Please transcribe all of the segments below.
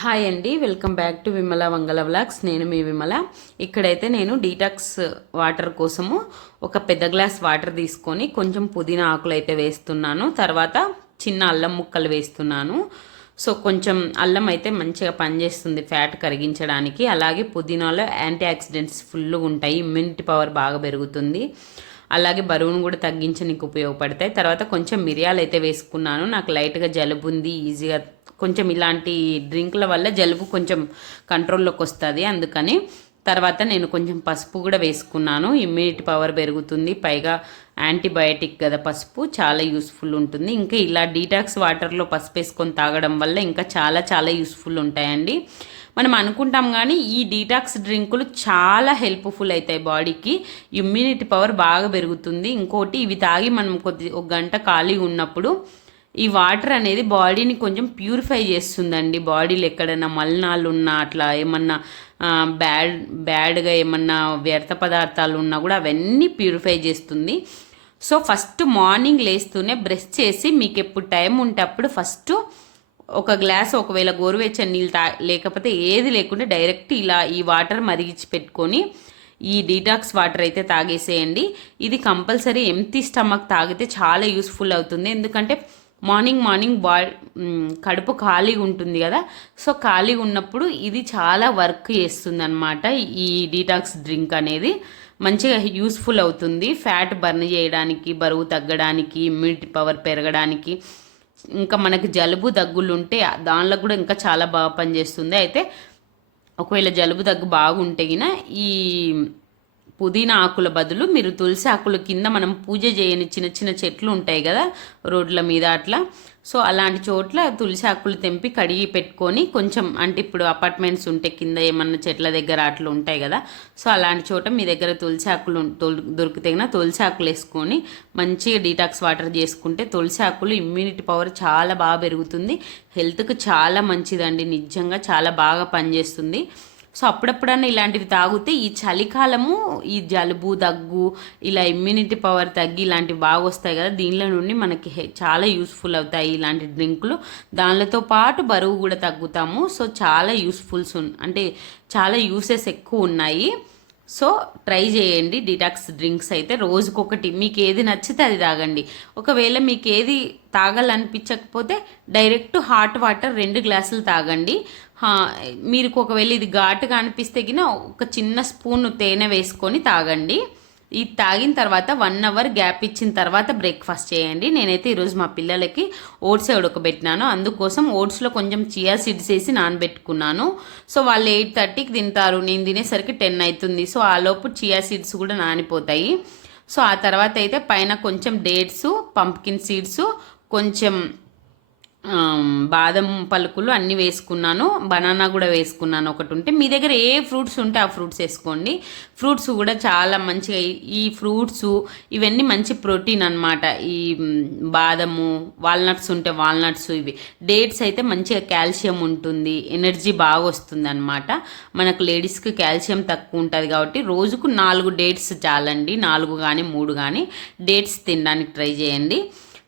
Hi అండి, welcome back to Vimala Vangala vlogs. నేను మీ విమల. ఇక్కడైతే నేను డీటాక్స్ వాటర్ కోసము ఒక పెద్ద గ్లాస్ వాటర్ తీసుకొని కొంచెం పుదీనా ఆకులు అయితే వేస్తున్నాను. తర్వాత చిన్న అల్లం ముక్కలు వేస్తున్నాను. సో కొంచెం అల్లం అయితే మంచిగా పనిచేస్తుంది ఫ్యాట్ కరిగించడానికి. అలాగే పుదీనాలో యాంటీ ఆక్సిడెంట్స్ ఫుల్గా ఉంటాయి, ఇమ్యూనిటీ పవర్ బాగా పెరుగుతుంది. అలాగే బరువును కూడా తగ్గించడానికి ఉపయోగపడతాయి. తర్వాత కొంచెం మిరియాలు అయితే వేసుకున్నాను. నాకు లైట్గా జలుబు ఉంది, ఈజీగా కొంచెం ఇలాంటి డ్రింక్ల వల్ల జలుబు కొంచెం కంట్రోల్లోకి వస్తుంది, అందుకని. తర్వాత నేను కొంచెం పసుపు కూడా వేసుకున్నాను. ఇమ్యూనిటీ పవర్ పెరుగుతుంది, పైగా యాంటీబయాటిక్ కదా పసుపు, చాలా యూస్ఫుల్ ఉంటుంది. ఇంకా ఇలా డీటాక్స్ వాటర్లో పసుపు వేసుకొని తాగడం వల్ల ఇంకా చాలా చాలా యూస్ఫుల్ ఉంటాయండి. మనం అనుకుంటాం కానీ ఈ డీటాక్స్ డ్రింకులు చాలా హెల్ప్ఫుల్ అవుతాయి బాడీకి, ఇమ్యూనిటీ పవర్ బాగా పెరుగుతుంది. ఇంకోటి, ఇవి తాగి మనం ఒక గంట ఖాళీ ఉన్నప్పుడు ఈ వాటర్ అనేది బాడీని కొంచెం ప్యూరిఫై చేస్తుందండి. బాడీలో ఎక్కడైనా మలినాలు ఉన్నా, అట్లా ఏమన్నా బ్యాడ్గా ఏమన్నా వ్యర్థ పదార్థాలు ఉన్నా కూడా అవన్నీ ప్యూరిఫై చేస్తుంది. సో ఫస్ట్ మార్నింగ్ లేస్తూనే బ్రష్ చేసి మీకు ఎప్పుడు టైం ఉంటే అప్పుడు ఫస్ట్ ఒక గ్లాస్, ఒకవేళ గోరువెచ్చని నీళ్ళు లేకపోతే ఏది లేకుండా డైరెక్ట్ ఇలా ఈ వాటర్ మరిగించి పెట్టుకొని ఈ డీటాక్స్ వాటర్ అయితే తాగేసేయండి. ఇది కంపల్సరీ ఎంప్టీ స్టమక్ తాగితే చాలా యూస్ఫుల్ అవుతుంది. ఎందుకంటే మార్నింగ్ కడుపు ఖాళీగా ఉంటుంది కదా, సో ఖాళీగా ఉన్నప్పుడు ఇది చాలా వర్క్ చేస్తుంది అనమాట. ఈ డీటాక్స్ డ్రింక్ అనేది మంచిగా యూస్ఫుల్ అవుతుంది ఫ్యాట్ బర్న్ చేయడానికి, బరువు తగ్గడానికి, ఇమ్యూనిటీ పవర్ పెరగడానికి. ఇంకా మనకి జలుబు దగ్గులు ఉంటే దానిలో కూడా ఇంకా చాలా బాగా పనిచేస్తుంది. అయితే ఒకవేళ జలుబు దగ్గు బాగుంటే ఈ పుదీనా ఆకుల బదులు మీరు తులసి ఆకుల కింద మనం పూజ చేయని చిన్న చిన్న చెట్లు ఉంటాయి కదా రోడ్ల మీద అట్లా, సో అలాంటి చోట్ల తులసి ఆకులు తెంపి కడిగి పెట్టుకొని కొంచెం, అంటే ఇప్పుడు అపార్ట్మెంట్స్ ఉంటే కింద ఏమన్నా చెట్ల దగ్గర అట్లా ఉంటాయి కదా, సో అలాంటి చోట మీ దగ్గర తులసి ఆకులు దొరికితే తులసి ఆకులు వేసుకొని మంచిగా డీటాక్స్ వాటర్ చేసుకుంటే తులసి ఆకులు ఇమ్యూనిటీ పవర్ చాలా బాగా పెరుగుతుంది, హెల్త్కి చాలా మంచిదండి, నిజంగా చాలా బాగా పనిచేస్తుంది. సో అప్పుడప్పుడన్నా ఇలాంటివి తాగితే ఈ చలికాలము ఈ జలుబు దగ్గు ఇలా ఇమ్యూనిటీ పవర్ తగ్గి ఇలాంటివి బాగా వస్తాయి కదా, దీనిలో నుండి మనకి చాలా యూస్ఫుల్ అవుతాయి ఇలాంటి డ్రింకులు. దానితో పాటు బరువు కూడా తగ్గుతాము. సో చాలా యూస్ఫుల్స్ అంటే చాలా యూసెస్ ఎక్కువ ఉన్నాయి. సో ట్రై చేయండి డీటాక్స్ డ్రింక్స్ అయితే. రోజుకొకటి మీకు ఏది నచ్చితే అది తాగండి. ఒకవేళ మీకు ఏది తాగాలనిపించకపోతే డైరెక్ట్ హాట్ వాటర్ 2 గ్లాసులు తాగండి. మీరు ఒకవేళ ఇది ఘాటుగా అనిపిస్తే ఒక చిన్న స్పూన్ తేనె వేసుకొని తాగండి. ఇది తాగిన తర్వాత 1 అవర్ గ్యాప్ ఇచ్చిన తర్వాత బ్రేక్ఫాస్ట్ చేయండి. నేనైతే ఈరోజు మా పిల్లలకి ఓట్స్ ఉడకబెట్టినాను, అందుకోసం ఓట్స్లో కొంచెం చియా సీడ్స్ వేసి నానబెట్టుకున్నాను. సో వాళ్ళు 8:30కి తింటారు, నేను తినేసరికి 10 అవుతుంది. సో ఆ లోపు చియా సీడ్స్ కూడా నానిపోతాయి. సో ఆ తర్వాత అయితే పైన కొంచెం డేట్స్, పంప్కిన్ సీడ్స్, కొంచెం బాదం పలుకులు అన్నీ వేసుకున్నాను, బనానా కూడా వేసుకున్నాను ఒకటి ఉంటే. మీ దగ్గర ఏ ఫ్రూట్స్ ఉంటే ఆ ఫ్రూట్స్ వేసుకోండి. ఫ్రూట్స్ కూడా చాలా మంచిగా, ఈ ఫ్రూట్స్ ఇవన్నీ మంచి ప్రోటీన్ అనమాట. ఈ బాదము, వాల్నట్స్ ఉంటే వాల్నట్స్, ఇవి డేట్స్ అయితే మంచిగా కాల్షియం ఉంటుంది, ఎనర్జీ బాగా వస్తుంది అనమాట. మనకు లేడీస్కి కాల్షియం తక్కువ ఉంటుంది కాబట్టి రోజుకు 4 డేట్స్ చాలండి, 4 కానీ 3 కానీ డేట్స్ తినడానికి ట్రై చేయండి.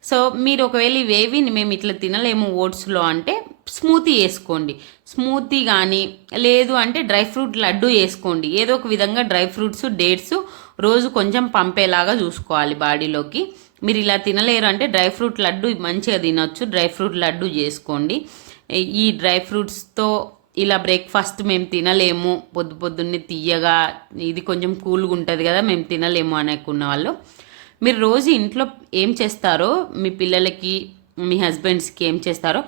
సో మీరు ఒకవేళ ఇవేవి మేము ఇట్లా తినలేము ఓట్స్లో అంటే స్మూతీ వేసుకోండి. స్మూతీ కానీ లేదు అంటే డ్రై ఫ్రూట్ లడ్డు వేసుకోండి. ఏదో ఒక విధంగా డ్రై ఫ్రూట్స్, డేట్స్ రోజు కొంచెం పంపేలాగా చూసుకోవాలి బాడీలోకి. మీరు ఇలా తినలేరు అంటే డ్రై ఫ్రూట్ లడ్డు మంచిగా తినొచ్చు, డ్రై ఫ్రూట్ లడ్డు చేసుకోండి. ఈ డ్రై ఫ్రూట్స్తో ఇలా బ్రేక్ఫాస్ట్ మేము తినలేము, పొద్దున్నే తీయగా ఇది కొంచెం కూల్గా ఉంటుంది కదా, మేము తినలేము అనుకున్న వాళ్ళు, మీరు రోజు ఇంట్లో ఏం చేస్తారో, మీ పిల్లలకి మీ హస్బెండ్స్కి ఏం చేస్తారో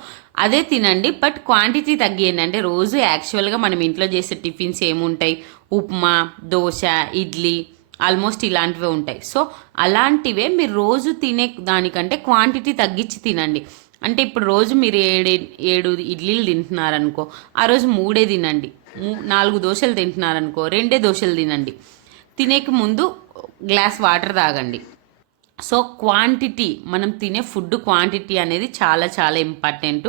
అదే తినండి, బట్ క్వాంటిటీ తగ్గియండి. అంటే రోజు యాక్చువల్గా మనం ఇంట్లో చేసే టిఫిన్స్ ఏముంటాయి, ఉప్మా, దోశ, ఇడ్లీ, ఆల్మోస్ట్ ఇలాంటివే ఉంటాయి. సో అలాంటివే మీరు రోజు తినే దానికంటే క్వాంటిటీ తగ్గించి తినండి. అంటే ఇప్పుడు రోజు మీరు 7 ఇడ్లీలు తింటున్నారనుకో, ఆ రోజు 3 తినండి. 4 దోశలు తింటున్నారనుకో, 2 దోశలు తినండి. తినేకి ముందు గ్లాస్ వాటర్ తాగండి. సో క్వాంటిటీ, మనం తినే ఫుడ్ క్వాంటిటీ అనేది చాలా చాలా ఇంపార్టెంట్.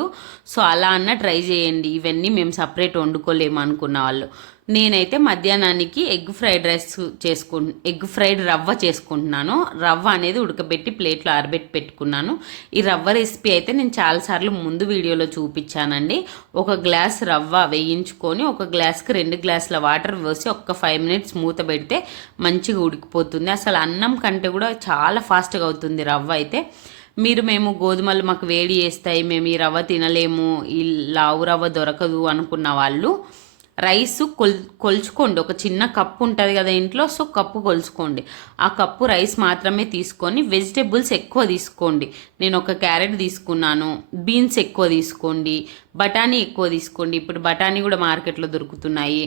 సో అలా అన్న ట్రై చేయండి. ఇవన్నీ మేము సపరేట్ వండుకోలేము అనుకున్న వాళ్ళు. నేనైతే మధ్యాహ్నానికి ఎగ్ ఫ్రైడ్ రవ్వ చేసుకుంటున్నాను. రవ్వ అనేది ఉడకబెట్టి ప్లేట్లో ఆరబెట్టి పెట్టుకున్నాను. ఈ రవ్వ రెసిపీ అయితే నేను చాలాసార్లు ముందు వీడియోలో చూపించానండి. ఒక గ్లాస్ రవ్వ వేయించుకొని ఒక గ్లాస్కి 2 గ్లాసుల వాటర్ వేసి ఒక్క 5 మినిట్స్ మూత పెడితే మంచిగా ఉడికిపోతుంది. అసలు అన్నం కంటే కూడా చాలా ఫాస్ట్గా అవుతుంది రవ్వ అయితే. మేము గోధుమలు మాకు వేడి చేస్తాయి, మేము ఈ రవ్వ తినలేము, ఈ లావు రవ్వ దొరకదు అనుకున్న వాళ్ళు రైస్ కొలుచుకోండి. ఒక చిన్న కప్పు ఉంటుంది కదా ఇంట్లో, సో కప్పు కొలుచుకోండి. ఆ కప్పు రైస్ మాత్రమే తీసుకొని వెజిటేబుల్స్ ఎక్కువ తీసుకోండి. నేను ఒక క్యారెట్ తీసుకున్నాను, బీన్స్ ఎక్కువ తీసుకోండి, బఠానీ ఎక్కువ తీసుకోండి. ఇప్పుడు బఠానీ కూడా మార్కెట్లో దొరుకుతున్నాయి.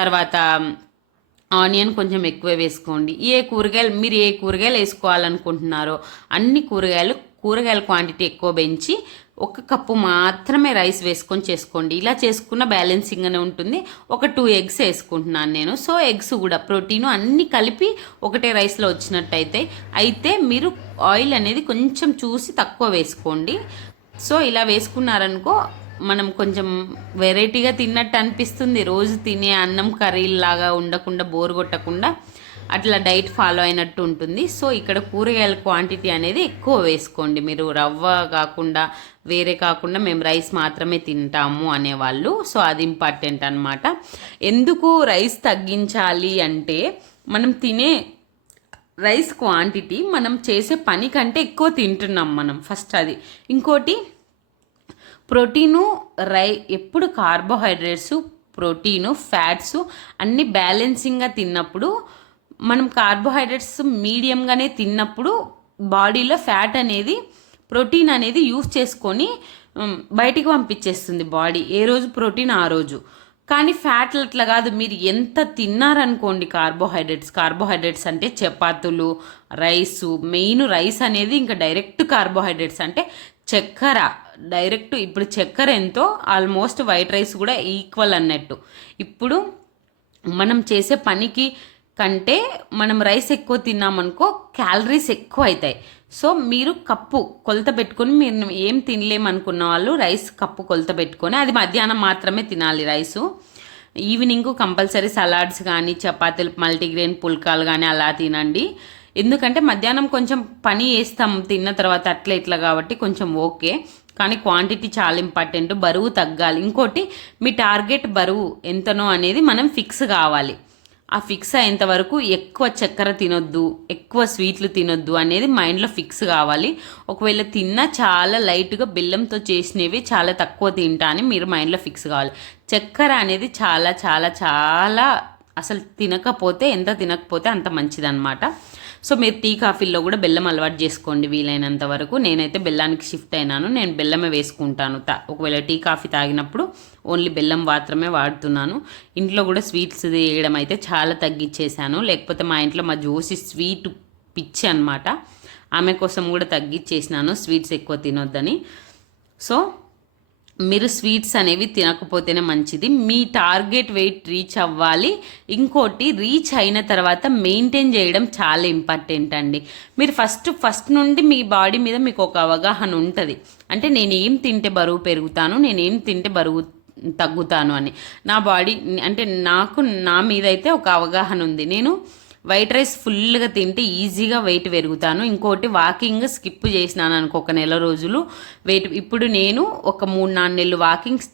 తర్వాత ఆనియన్ కొంచెం ఎక్కువ వేసుకోండి. మీరు ఏ కూరగాయలు వేసుకోవాలనుకుంటున్నారో అన్ని కూరగాయల క్వాంటిటీ ఎక్కువ పెంచి 1 కప్పు మాత్రమే రైస్ వేసుకొని చేసుకోండి. ఇలా చేసుకున్న బ్యాలెన్సింగ్గానే ఉంటుంది. ఒక 2 ఎగ్స్ వేసుకుంటున్నాను నేను. సో ఎగ్స్ కూడా ప్రోటీన్ అన్నీ కలిపి ఒకటే రైస్లో అయితే మీరు ఆయిల్ అనేది కొంచెం చూసి తక్కువ వేసుకోండి. సో ఇలా వేసుకున్నారనుకో మనం కొంచెం వెరైటీగా తిన్నట్టు అనిపిస్తుంది. రోజు తినే అన్నం కర్రీలాగా ఉండకుండా, బోర్ కొట్టకుండా అట్లా డైట్ ఫాలో అయినట్టు ఉంటుంది. సో ఇక్కడ కూరగాయల క్వాంటిటీ అనేది ఎక్కువ వేసుకోండి. మీరు రవ్వ కాకుండా వేరే కాకుండా మేము రైస్ మాత్రమే తింటాము అనేవాళ్ళు. సో అది ఇంపార్టెంట్ అనమాట. ఎందుకు రైస్ తగ్గించాలి అంటే మనం తినే రైస్ క్వాంటిటీ మనం చేసే పని కంటే ఎక్కువ తింటున్నాం మనం, ఫస్ట్ అది. ఇంకోటి ప్రోటీను ఎప్పుడు కార్బోహైడ్రేట్స్, ప్రోటీను, ఫ్యాట్స్ అన్నీ బ్యాలెన్సింగ్గా తిన్నప్పుడు, మనం కార్బోహైడ్రేట్స్ మీడియంగానే తిన్నప్పుడు బాడీలో ఫ్యాట్ అనేది, ప్రోటీన్ అనేది యూస్ చేసుకొని బయటికి పంపించేస్తుంది బాడీ. ఏ రోజు ప్రోటీన్ ఆ రోజు. కానీ ఫ్యాట్లు అట్లా కాదు. మీరు ఎంత తిన్నారనుకోండి కార్బోహైడ్రేట్స్ అంటే చపాతీలు, రైసు, మెయిన్ రైస్ అనేది ఇంకా డైరెక్ట్ కార్బోహైడ్రేట్స్ అంటే చక్కెర డైరెక్ట్. ఇప్పుడు చక్కెర ఎంతో ఆల్మోస్ట్ వైట్ రైస్ కూడా ఈక్వల్ అన్నట్టు. ఇప్పుడు మనం చేసే పనికి కంటే మనం రైస్ ఎక్కువ తిన్నామనుకో క్యాలరీస్ ఎక్కువ అవుతాయి. సో మీరు కప్పు కొలత పెట్టుకొని, మీరు ఏం తినలేమనుకున్న వాళ్ళు రైస్ కప్పు కొలత పెట్టుకొని, అది మధ్యాహ్నం మాత్రమే తినాలి రైసు. ఈవినింగ్ కంపల్సరీ సలాడ్స్ కానీ, చపాతీలు, మల్టీగ్రెయిన్ పుల్కాలు కానీ అలా తినండి. ఎందుకంటే మధ్యాహ్నం కొంచెం పని చేస్తాం తిన్న తర్వాత అట్లా ఇట్లా కాబట్టి కొంచెం ఓకే. కానీ క్వాంటిటీ చాలా ఇంపార్టెంట్. బరువు తగ్గాలి. ఇంకోటి మీ టార్గెట్ బరువు ఎంతనో అనేది మనం ఫిక్స్ కావాలి. ఆ ఫిక్స్ అయ్యేంత వరకు ఎక్కువ చక్కెర తినొద్దు, ఎక్కువ స్వీట్లు తినొద్దు అనేది మైండ్లో ఫిక్స్ కావాలి. ఒకవేళ తిన్నా చాలా లైట్గా బెల్లంతో చేసినవి చాలా తక్కువ తింటా అని మీరు మైండ్లో ఫిక్స్ కావాలి. చక్కెర అనేది చాలా చాలా చాలా అసలు ఎంత తినకపోతే అంత మంచిదన్నమాట. సో మీరు టీ కాఫీల్లో కూడా బెల్లం అలవాటు చేసుకోండి వీలైనంత వరకు. నేనైతే బెల్లానికి షిఫ్ట్ అయినాను. నేను బెల్లమే వేసుకుంటాను. ఒకవేళ టీ కాఫీ తాగినప్పుడు ఓన్లీ బెల్లం మాత్రమే వాడుతున్నాను. ఇంట్లో కూడా స్వీట్స్ వేయడం అయితే చాలా తగ్గించేశాను. లేకపోతే మా ఇంట్లో మా జోసి స్వీట్ పిచ్చి అనమాట. ఆమె కోసం కూడా తగ్గించేసినాను స్వీట్స్ ఎక్కువ తినొద్దని. సో మీరు స్వీట్స్ అనేవి తినకపోతేనే మంచిది. మీ టార్గెట్ వెయిట్ రీచ్ అవ్వాలి. ఇంకోటి రీచ్ అయిన తర్వాత మెయింటైన్ చేయడం చాలా ఇంపార్టెంట్ అండి. మీరు ఫస్ట్ నుండి మీ బాడీ మీద మీకు ఒక అవగాహన ఉంటుంది. అంటే నేను ఏం తింటే బరువు పెరుగుతాను, నేనేం తింటే బరువు తగ్గుతాను అని. నా బాడీ అంటే నా మీద అయితే ఒక అవగాహన ఉంది. నేను వైట్ రైస్ ఫుల్గా తింటే ఈజీగా వెయిట్ పెరుగుతాను. ఇంకోటి వాకింగ్ స్కిప్ చేసినాను అనుకో 1 నెల రోజులు వెయిట్. ఇప్పుడు నేను ఒక 3-4 నెలలు వాకింగ్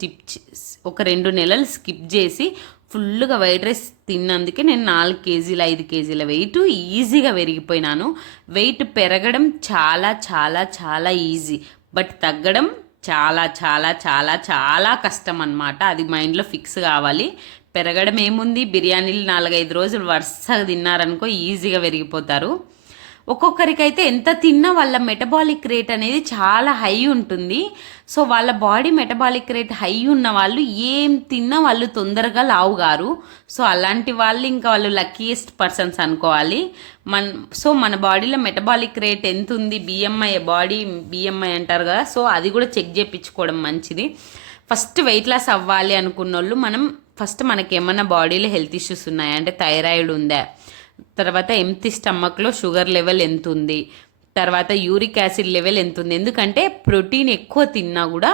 ఒక 2 నెలలు స్కిప్ చేసి ఫుల్గా వైట్ రైస్ తిన్నందుకే నేను 4 కేజీల 5 కేజీల వెయిట్ ఈజీగా పెరిగిపోయినాను. వెయిట్ పెరగడం చాలా చాలా చాలా ఈజీ, బట్ తగ్గడం చాలా చాలా చాలా చాలా కష్టం అన్నమాట. అది మైండ్లో ఫిక్స్ కావాలి. పెరగడం ఏముంది, బిర్యానీలు 4-5 రోజులు వరుసగా తిన్నారనుకో ఈజీగా పెరిగిపోతారు. ఒక్కొక్కరికైతే ఎంత తిన్నా వాళ్ళ మెటబాలిక్ రేట్ అనేది చాలా హై ఉంటుంది. సో వాళ్ళ బాడీ మెటబాలిక్ రేట్ హై ఉన్న వాళ్ళు ఏం తిన్నా వాళ్ళు తొందరగా లావు గారు. సో అలాంటి వాళ్ళు ఇంకా వాళ్ళు లక్కీయెస్ట్ పర్సన్స్ అనుకోవాలి. మన బాడీలో మెటబాలిక్ రేట్ ఎంత ఉంది, బిఎంఐ అంటారు కదా. సో అది కూడా చెక్ చేయించుకోవడం మంచిది. ఫస్ట్ వెయిట్ లాస్ అవ్వాలి అనుకున్న వాళ్ళు మనకి ఏమన్నా బాడీలో హెల్త్ ఇష్యూస్ ఉన్నాయా అంటే థైరాయిడ్ ఉందా, తర్వాత ఎంప్టీ స్టమక్లో షుగర్ లెవెల్ ఎంత ఉంది, తర్వాత యూరిక్ యాసిడ్ లెవెల్ ఎంత ఉంది. ఎందుకంటే ప్రోటీన్ ఎక్కువ తిన్నా కూడా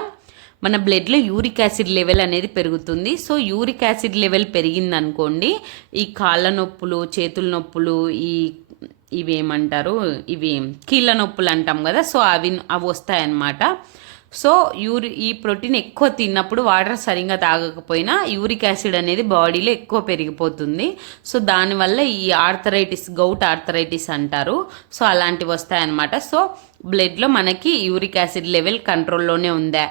మన బ్లడ్లో యూరిక్ యాసిడ్ లెవెల్ అనేది పెరుగుతుంది. సో యూరిక్ యాసిడ్ లెవెల్ పెరిగిందనుకోండి, ఈ కాళ్ళ నొప్పులు, చేతుల నొప్పులు, ఇవి ఏమంటారు, ఇవి కీళ్ళ నొప్పులు అంటాం కదా, సో అవి వస్తాయన్నమాట. సో ఈ ప్రోటీన్ ఎక్కువ తిన్నప్పుడు వాటర్ సరిగ్గా తాగకపోయినా యూరిక్ యాసిడ్ అనేది బాడీలో ఎక్కువ పెరిగిపోతుంది. సో దానివల్ల ఈ గౌట్ ఆర్థరైటిస్ అంటారు. సో అలాంటివి వస్తాయన్నమాట. సో బ్లడ్లో మనకి యూరిక్ యాసిడ్ లెవెల్ కంట్రోల్లోనే ఉందా,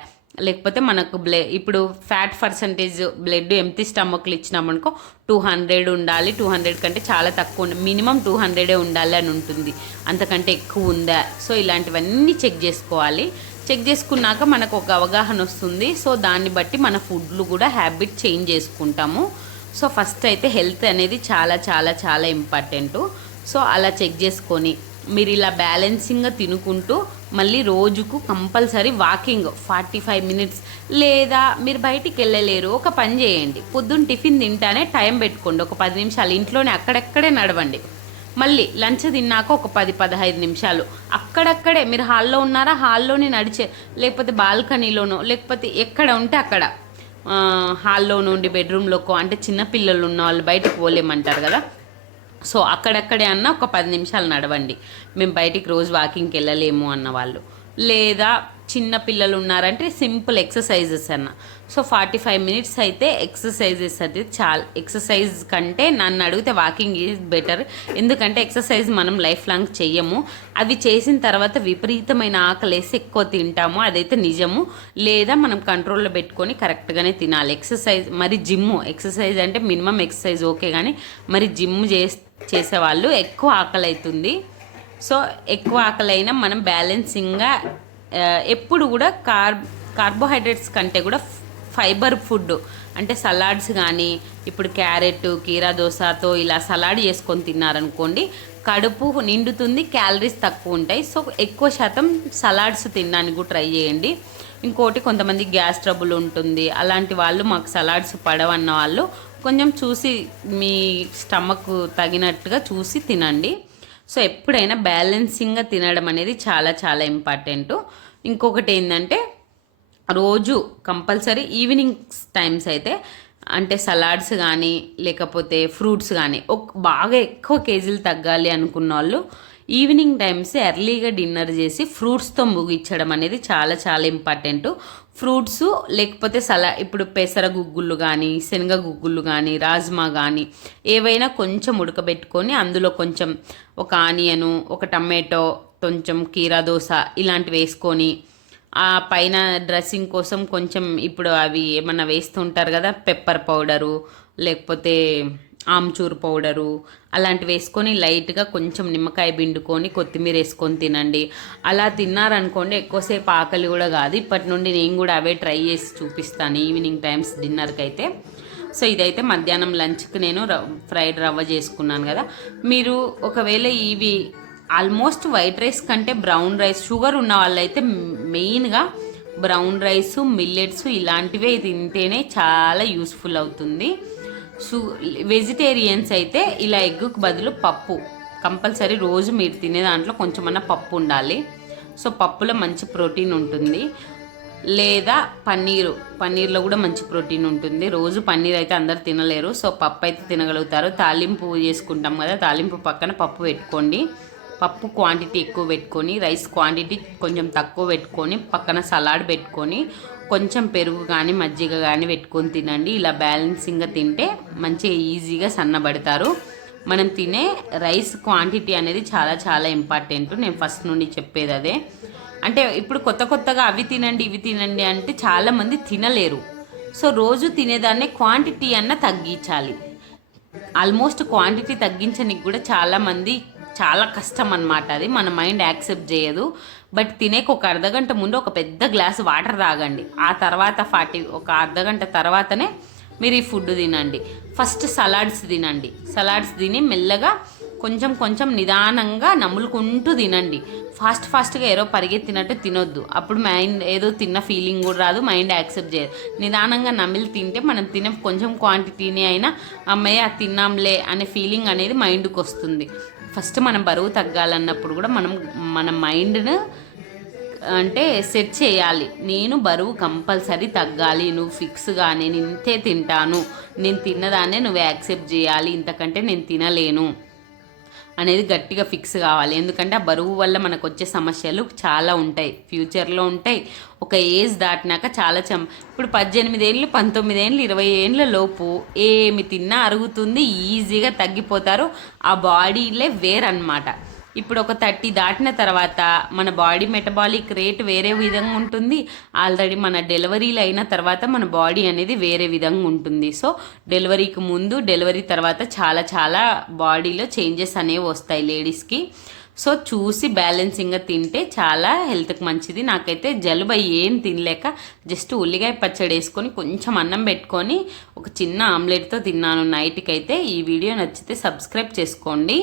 లేకపోతే మనకు ఇప్పుడు ఫ్యాట్ పర్సంటేజ్ బ్లడ్ ఎంటీ స్టమక్లు ఇచ్చినామనుకో 200 ఉండాలి, 200 కంటే చాలా తక్కువ మినిమం 200 ఉండాలి అని ఉంటుంది, అంతకంటే ఎక్కువ ఉందా. సో ఇలాంటివన్నీ చెక్ చేసుకోవాలి. చెక్ చేసుకున్నాక మనకు ఒక అవగాహన వస్తుంది. సో దాన్ని బట్టి మన ఫుడ్లు కూడా హ్యాబిట్ చేంజ్ చేసుకుంటాము. సో ఫస్ట్ అయితే హెల్త్ అనేది చాలా చాలా చాలా ఇంపార్టెంటు. సో అలా చెక్ చేసుకొని మీరు ఇలా బ్యాలెన్సింగ్గా తినుకుంటూ మళ్ళీ రోజుకు కంపల్సరీ వాకింగ్ 45 మినిట్స్, లేదా మీరు బయటికి వెళ్ళలేరు, ఒక పని చేయండి, పొద్దున్న టిఫిన్ తింటానే టైం పెట్టుకోండి, ఒక 10 నిమిషాలు ఇంట్లోనే అక్కడెక్కడే నడవండి. మళ్ళీ లంచ్ తిన్నాక ఒక 10-15 నిమిషాలు అక్కడక్కడే, మీరు హాల్లో ఉన్నారా హాల్లోనే నడిచే, లేకపోతే బాల్కనీలోనో, లేకపోతే ఎక్కడ ఉంటే అక్కడ, హాల్లో నుండి బెడ్రూమ్లోకో, అంటే చిన్నపిల్లలు ఉన్న వాళ్ళు బయటకు పోలేమంటారు కదా, సో అక్కడక్కడే అన్న ఒక 10 నిమిషాలు నడవండి. మేము బయటికి రోజు వాకింగ్కి వెళ్ళలేము అన్న వాళ్ళు, లేదా చిన్న పిల్లలు ఉన్నారంటే సింపుల్ ఎక్సర్సైజెస్ అన్న. సో 45 మినిట్స్ అయితే ఎక్సర్సైజెస్ అయితే చాలా. ఎక్సర్సైజ్ కంటే నన్ను అడిగితే వాకింగ్ ఈజ్ బెటర్. ఎందుకంటే ఎక్సర్సైజ్ మనం లైఫ్ లాంగ్ చెయ్యము, అవి చేసిన తర్వాత విపరీతమైన ఆకలేసి ఎక్కువ తింటాము, అదైతే నిజము. లేదా మనం కంట్రోల్లో పెట్టుకొని కరెక్ట్గానే తినాలి. ఎక్సర్సైజ్ మరి ఎక్సర్సైజ్ అంటే మినిమం ఎక్సర్సైజ్ ఓకే, కానీ మరి జిమ్ చేసేవాళ్ళు ఎక్కువ ఆకలి అవుతుంది. సో ఎక్కువ ఆకలి అయినా మనం బ్యాలెన్సింగ్గా ఎప్పుడు కూడా కార్బోహైడ్రేట్స్ కంటే కూడా ఫైబర్ ఫుడ్ అంటే సలాడ్స్ కానీ, ఇప్పుడు క్యారెట్, కీరా దోసతో ఇలా సలాడ్ చేసుకొని తిన్నారనుకోండి, కడుపు నిండుతుంది, క్యాలరీస్ తక్కువ ఉంటాయి. సో ఎక్కువ శాతం సలాడ్స్ తినడానికి కూడా ట్రై చేయండి. ఇంకోటి, కొంతమంది గ్యాస్ ట్రబుల్ ఉంటుంది, అలాంటి వాళ్ళు మాకు సలాడ్స్ పడవన్న వాళ్ళు కొంచెం చూసి మీ స్టమక్ తగినట్టుగా చూసి తినండి. సో ఎప్పుడైనా బ్యాలెన్సింగ్గా తినడం అనేది చాలా చాలా ఇంపార్టెంటు. ఇంకొకటి ఏంటంటే, రోజు కంపల్సరీ ఈవినింగ్ టైమ్స్ అయితే, అంటే సలాడ్స్ కానీ లేకపోతే ఫ్రూట్స్ కానీ, బాగా ఎక్కువ కేజీలు తగ్గాలి అనుకున్న వాళ్ళు ఈవినింగ్ టైమ్స్ ఎర్లీగా డిన్నర్ చేసి ఫ్రూట్స్తో ముగించడం అనేది చాలా చాలా ఇంపార్టెంటు. ఫ్రూట్స్ లేకపోతే ఇప్పుడు పెసర గుగ్గుళ్ళు కానీ, శనగ గుగ్గుళ్ళు కానీ, రాజ్మా కానీ ఏవైనా కొంచెం ఉడకబెట్టుకొని అందులో కొంచెం ఒక ఆనియను, ఒక టమాటో, కొంచెం కీరా దోస ఇలాంటివి వేసుకొని, ఆ పైన డ్రెస్సింగ్ కోసం కొంచెం ఇప్పుడు అవి ఏమన్నా వేస్తుంటారు కదా, పెప్పర్ పౌడరు లేకపోతే ఆమ్చూర్ పౌడరు అలాంటివి వేసుకొని లైట్గా కొంచెం నిమ్మకాయ పిండుకొని కొత్తిమీర వేసుకొని తినండి. అలా తిన్నారనుకోండి ఎక్కువసేపు ఆకలి కూడా కాదు. ఇప్పటి నుండి నేను కూడా అవే ట్రై చేసి చూపిస్తాను ఈవినింగ్ టైమ్స్ డిన్నర్కి అయితే. సో ఇదైతే మధ్యాహ్నం లంచ్కి నేను ఫ్రైడ్ రవ్వ చేసుకున్నాను కదా. మీరు ఒకవేళ ఇవి ఆల్మోస్ట్ వైట్ రైస్ కంటే బ్రౌన్ రైస్, షుగర్ ఉన్న వాళ్ళైతే మెయిన్గా బ్రౌన్ రైసు, మిల్లెట్స్ ఇలాంటివే తింటేనే చాలా యూస్ఫుల్ అవుతుంది. వెజిటేరియన్స్ అయితే ఇలా ఎగ్గుకు బదులు పప్పు కంపల్సరీ రోజు మీరు తినే దాంట్లో కొంచెమన్నా పప్పు ఉండాలి. సో పప్పులో మంచి ప్రోటీన్ ఉంటుంది. లేదా పన్నీర్లో కూడా మంచి ప్రోటీన్ ఉంటుంది. రోజు పన్నీర్ అయితే అందరు తినలేరు, సో పప్పు అయితే తినగలుగుతారు. తాలింపు చేసుకుంటాం కదా, తాలింపు పక్కన పప్పు పెట్టుకోండి. పప్పు క్వాంటిటీ ఎక్కువ పెట్టుకొని, రైస్ క్వాంటిటీ కొంచెం తక్కువ పెట్టుకొని, పక్కన సలాడ్ పెట్టుకొని, కొంచెం పెరుగు కానీ మజ్జిగ కానీ పెట్టుకొని తినండి. ఇలా బ్యాలెన్సింగ్గా తింటే మంచిగా ఈజీగా సన్నబడతారు. మనం తినే రైస్ క్వాంటిటీ అనేది చాలా చాలా ఇంపార్టెంట్. నేను ఫస్ట్ నుండి చెప్పేది అదే. అంటే ఇప్పుడు కొత్తగా అవి తినండి ఇవి తినండి అంటే చాలామంది తినలేరు. సో రోజు తినేదాన్నే క్వాంటిటీ తగ్గించాలి. ఆల్మోస్ట్ క్వాంటిటీ తగ్గించడానికి కూడా చాలామంది చాలా కష్టం అన్నమాట. అది మన మైండ్ యాక్సెప్ట్ చేయదు. బట్ తినేక ఒక అర్ధగంట ముందు ఒక పెద్ద గ్లాస్ వాటర్ తాగండి. ఆ తర్వాత ఒక అర్ధగంట తర్వాతనే మీరు ఈ ఫుడ్ తినండి. ఫస్ట్ సలాడ్స్ తినండి. సలాడ్స్ తిని మెల్లగా కొంచెం నిదానంగా నములుకుంటూ తినండి. ఫాస్ట్గా ఏదో పరిగెత్తినట్టు తినొద్దు. అప్పుడు మైండ్ ఏదో తిన్న ఫీలింగ్ కూడా రాదు, మైండ్ యాక్సెప్ట్ చేయదు. నిదానంగా నమిలి తింటే మనం తినే కొంచెం క్వాంటిటీని అయినా అమ్మయ్య తిన్నాంలే అనే ఫీలింగ్ అనేది మైండ్కి వస్తుంది. ఫస్ట్ మనం బరువు తగ్గాలన్నప్పుడు కూడా మన మైండ్ను అంటే సెట్ చేయాలి. నేను బరువు కంపల్సరీ తగ్గాలి, నువ్వు ఫిక్స్గా నేను ఇంతే తింటాను, నేను తిన్నదాన్నే నువ్వు యాక్సెప్ట్ చేయాలి, ఇంతకంటే నేను తినలేను అనేది గట్టిగా ఫిక్స్ కావాలి. ఎందుకంటే ఆ బరువు వల్ల మనకు వచ్చే సమస్యలు చాలా ఉంటాయి, ఫ్యూచర్లో ఉంటాయి. ఒక ఏజ్ దాటినాక చాలా ఇప్పుడు 18 ఏళ్ళు 19 ఏళ్ళు 20 ఏళ్ళ లోపు ఏమి తిన్నా అరుగుతుంది, ఈజీగా తగ్గిపోతారు. ఆ బాడీలే వేరన్నమాట. ఇప్పుడు ఒక 30 దాటిన తర్వాత మన బాడీ మెటబాలిక్ రేట్ వేరే విధంగా ఉంటుంది. ఆల్రెడీ మన డెలివరీలు అయిన తర్వాత మన బాడీ అనేది వేరే విధంగా ఉంటుంది. సో డెలివరీకి ముందు డెలివరీ తర్వాత చాలా చాలా బాడీలో చేంజెస్ అనేవి వస్తాయి లేడీస్కి. సో చూసి బ్యాలెన్సింగ్గా తింటే చాలా హెల్త్కి మంచిది. నాకైతే జలుబు ఏం తినలేక జస్ట్ ఉల్లికాయ పచ్చడి వేసుకొని కొంచెం అన్నం పెట్టుకొని ఒక చిన్న ఆమ్లెట్తో తిన్నాను నైట్కి అయితే. ఈ వీడియో నచ్చితే సబ్స్క్రైబ్ చేసుకోండి.